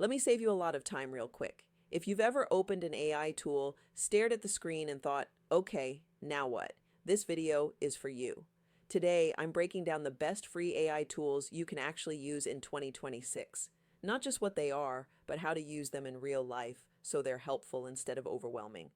Let me save you a lot of time real quick. If you've ever opened an AI tool, stared at the screen and thought, okay, now what? This video is for you. Today, I'm breaking down the best free AI tools you can actually use in 2026. Not just what they are, but how to use them in real life so they're helpful instead of overwhelming.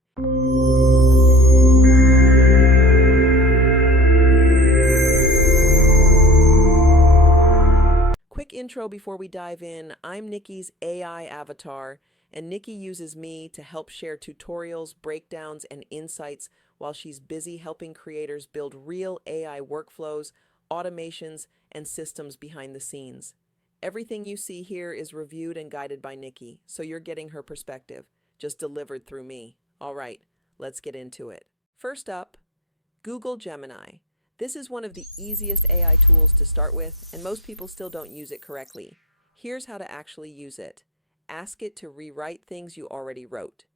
Quick intro before we dive in. I'm Nikki's AI avatar, and Nikki uses me to help share tutorials, breakdowns, and insights while she's busy helping creators build real AI workflows, automations, and systems behind the scenes. Everything you see here is reviewed and guided by Nikki, so you're getting her perspective, just delivered through me. All right, let's get into it. First up, Google Gemini. This is one of the easiest AI tools to start with, and most people still don't use it correctly. Here's how to actually use it. Ask it to rewrite things you already wrote.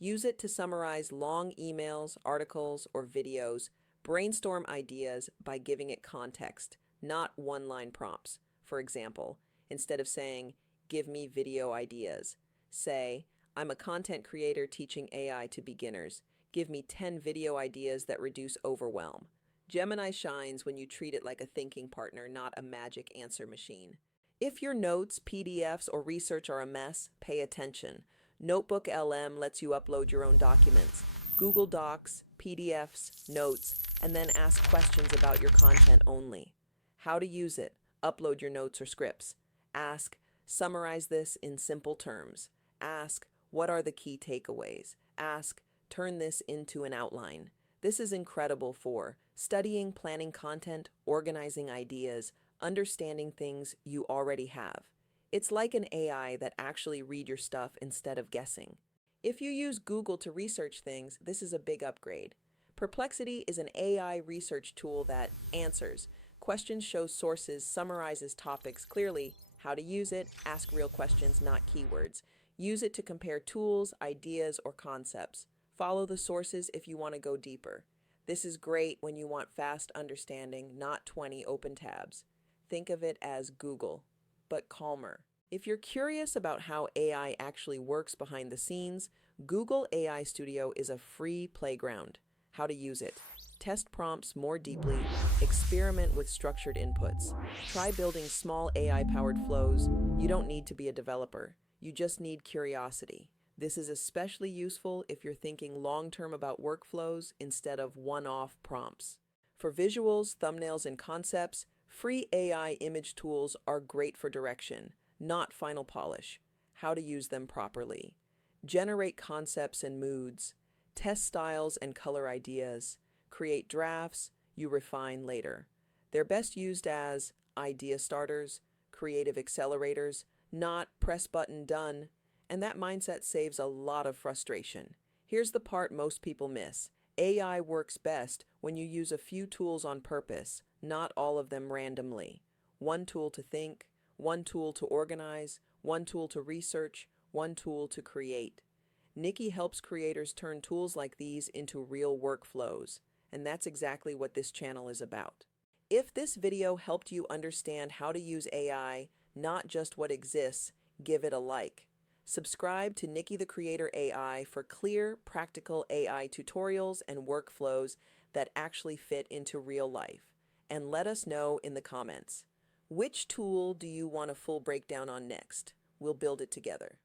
Use it to summarize long emails, articles, or videos. Brainstorm ideas by giving it context, not one-line prompts. For example, instead of saying, "Give me video ideas," say, "I'm a content creator teaching AI to beginners. Give me 10 video ideas that reduce overwhelm." Gemini shines when you treat it like a thinking partner, not a magic answer machine. If your notes, PDFs, or research are a mess, pay attention. Notebook LM lets you upload your own documents. Google Docs, PDFs, notes, and then ask questions about your content only. How to use it. Upload your notes or scripts. Ask, summarize this in simple terms. Ask, what are the key takeaways? Ask, turn this into an outline. This is incredible for studying, planning content, organizing ideas, understanding things you already have. It's like an AI that actually read your stuff instead of guessing. If you use Google to research things, this is a big upgrade. Perplexity is an AI research tool that answers questions, shows sources, summarizes topics clearly. How to use it, ask real questions, not keywords. Use it to compare tools, ideas, or concepts. Follow the sources if you want to go deeper. This is great when you want fast understanding, not 20 open tabs. Think of it as Google, but calmer. If you're curious about how AI actually works behind the scenes, Google AI Studio is a free playground. How to use it. Test prompts more deeply, experiment with structured inputs. Try building small AI-powered flows. You don't need to be a developer. You just need curiosity. This is especially useful if you're thinking long-term about workflows instead of one-off prompts. For visuals, thumbnails, and concepts, free AI image tools are great for direction, not final polish. How to use them properly. Generate concepts and moods. Test styles and color ideas. Create drafts you refine later. They're best used as idea starters, creative accelerators, not press button done. And that mindset saves a lot of frustration. Here's the part most people miss. AI works best when you use a few tools on purpose, not all of them randomly. One tool to think, one tool to organize, one tool to research, one tool to create. Nikki helps creators turn tools like these into real workflows, and that's exactly what this channel is about. If this video helped you understand how to use AI, not just what exists, give it a like. Subscribe to Nikki the Creator AI for clear, practical AI tutorials and workflows that actually fit into real life. And let us know in the comments. Which tool do you want a full breakdown on next? We'll build it together.